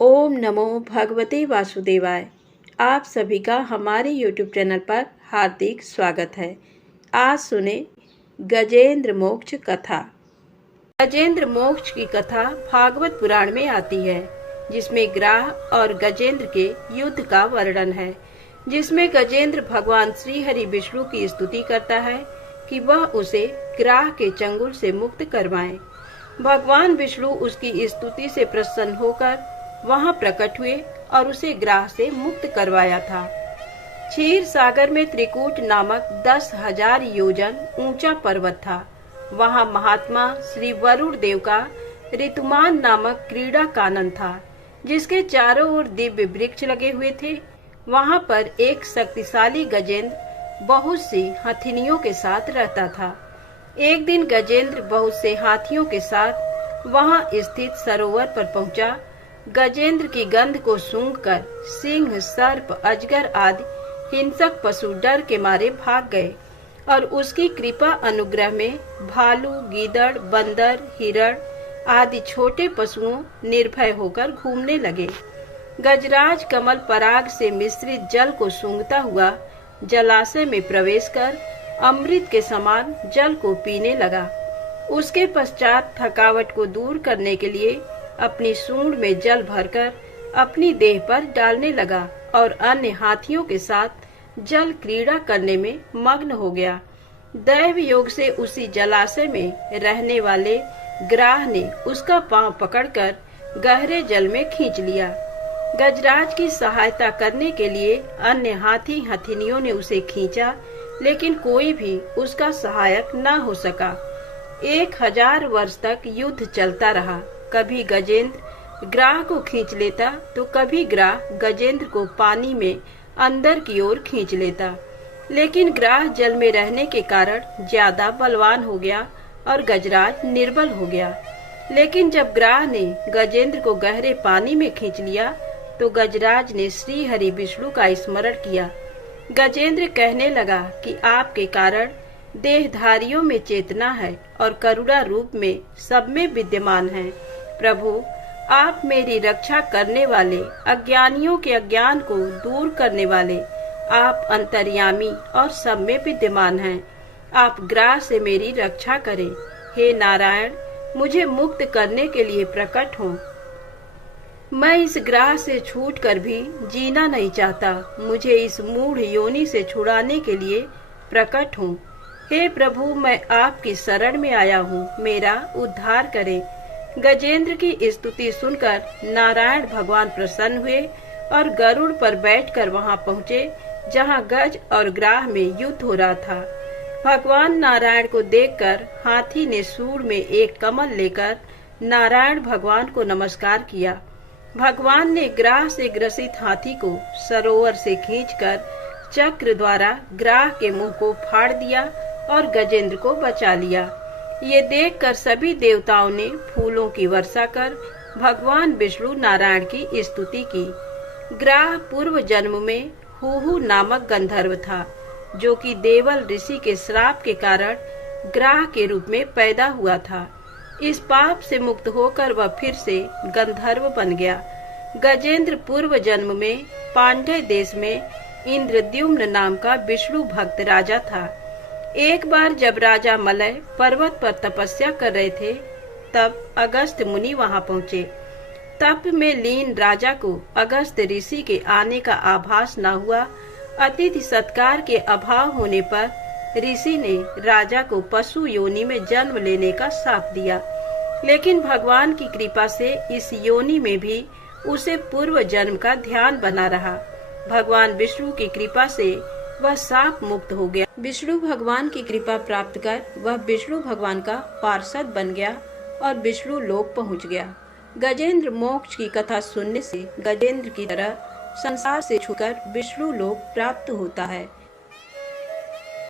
ओम नमो भगवते वासुदेवाय। आप सभी का हमारे YouTube चैनल पर हार्दिक स्वागत है। आज सुने गजेंद्र मोक्ष कथा। गजेंद्र मोक्ष की कथा भागवत पुराण में आती है, जिसमें ग्राह और गजेंद्र के युद्ध का वर्णन है, जिसमें गजेंद्र भगवान श्री हरि विष्णु की स्तुति करता है कि वह उसे ग्राह के चंगुल से मुक्त करवाएं। भगवान विष्णु उसकी स्तुति से प्रसन्न होकर वहां प्रकट हुए और उसे ग्राह से मुक्त करवाया था। क्षीर सागर में त्रिकूट नामक 10,000 योजन ऊंचा पर्वत था। वहां महात्मा श्री वरुण देव का ऋतुमान नामक क्रीड़ा कानन था, जिसके चारों ओर दिव्य वृक्ष लगे हुए थे। वहां पर एक शक्तिशाली गजेंद्र बहुत सी हथिनियों के साथ रहता था। एक दिन गजेंद्र बहुत से हाथियों के साथ वहां स्थित सरोवर पर पहुंचा। गजेंद्र की गंध को सूंघकर सिंह, सर्प, अजगर आदि हिंसक पशु डर के मारे भाग गए और उसकी कृपा अनुग्रह में भालू, गीदड़, बंदर, हिरण आदि छोटे पशुओं निर्भय होकर घूमने लगे। गजराज कमल पराग से मिश्रित जल को सूंघता हुआ जलाशय में प्रवेश कर अमृत के समान जल को पीने लगा। उसके पश्चात थकावट को दूर करने के लिए अपनी सूंड में जल भरकर अपनी देह पर डालने लगा और अन्य हाथियों के साथ जल क्रीड़ा करने में मग्न हो गया। दैव योग से उसी जलाशय में रहने वाले ग्राह ने उसका पांव पकड़कर गहरे जल में खींच लिया। गजराज की सहायता करने के लिए अन्य हाथी हथिनियों ने उसे खींचा, लेकिन कोई भी उसका सहायक न हो सका। 1000 वर्ष तक युद्ध चलता रहा। कभी गजेंद्र ग्राह को खींच लेता तो कभी ग्राह गजेंद्र को पानी में अंदर की ओर खींच लेता, लेकिन ग्राह जल में रहने के कारण ज्यादा बलवान हो गया और गजराज निर्बल हो गया। लेकिन जब ग्राह ने गजेंद्र को गहरे पानी में खींच लिया तो गजराज ने श्री हरि विष्णु का स्मरण किया। गजेंद्र कहने लगा कि आपके कारण देहधारियों में चेतना है और करुणा रूप में सब में विद्यमान है। प्रभु, आप मेरी रक्षा करने वाले, अज्ञानियों के अज्ञान को दूर करने वाले, आप अंतर्यामी और सब में विद्यमान हैं। आप ग्राह से मेरी रक्षा करें। हे नारायण, मुझे मुक्त करने के लिए प्रकट हों। मैं इस ग्राह से छूटकर भी जीना नहीं चाहता। मुझे इस मूढ़ योनि से छुड़ाने के लिए प्रकट हों। हे प्रभु, मैं आपकी शरण में आया हूँ, मेरा उद्धार करें। गजेंद्र की स्तुति सुनकर नारायण भगवान प्रसन्न हुए और गरुड़ पर बैठकर वहां पहुँचे जहां गज और ग्राह में युद्ध हो रहा था। भगवान नारायण को देखकर हाथी ने सूंड में एक कमल लेकर नारायण भगवान को नमस्कार किया। भगवान ने ग्राह से ग्रसित हाथी को सरोवर से खींचकर चक्र द्वारा ग्राह के मुंह को फाड़ दिया और गजेंद्र को बचा लिया। ये देखकर सभी देवताओं ने फूलों की वर्षा कर भगवान विष्णु नारायण की स्तुति की। ग्राह पूर्व जन्म में हुहु नामक गंधर्व था, जो कि देवल ऋषि के श्राप के कारण ग्राह के रूप में पैदा हुआ था। इस पाप से मुक्त होकर वह फिर से गंधर्व बन गया। गजेंद्र पूर्व जन्म में पांड्य देश में इंद्रद्युम्न नाम का विष्णु भक्त राजा था। एक बार जब राजा मलय पर्वत पर तपस्या कर रहे थे, तब अगस्त मुनि वहां पहुंचे। तप में लीन राजा को अगस्त ऋषि के आने का आभास न हुआ। अतिथि सत्कार के अभाव होने पर ऋषि ने राजा को पशु योनि में जन्म लेने का शाप दिया, लेकिन भगवान की कृपा से इस योनि में भी उसे पूर्व जन्म का ध्यान बना रहा। भगवान विष्णु की कृपा से वह शाप मुक्त हो गया। विष्णु भगवान की कृपा प्राप्त कर वह विष्णु भगवान का पार्षद बन गया और विष्णु लोक पहुंच गया। गजेंद्र मोक्ष की कथा सुनने से गजेंद्र की तरह संसार से छूटकर विष्णु लोक प्राप्त होता है।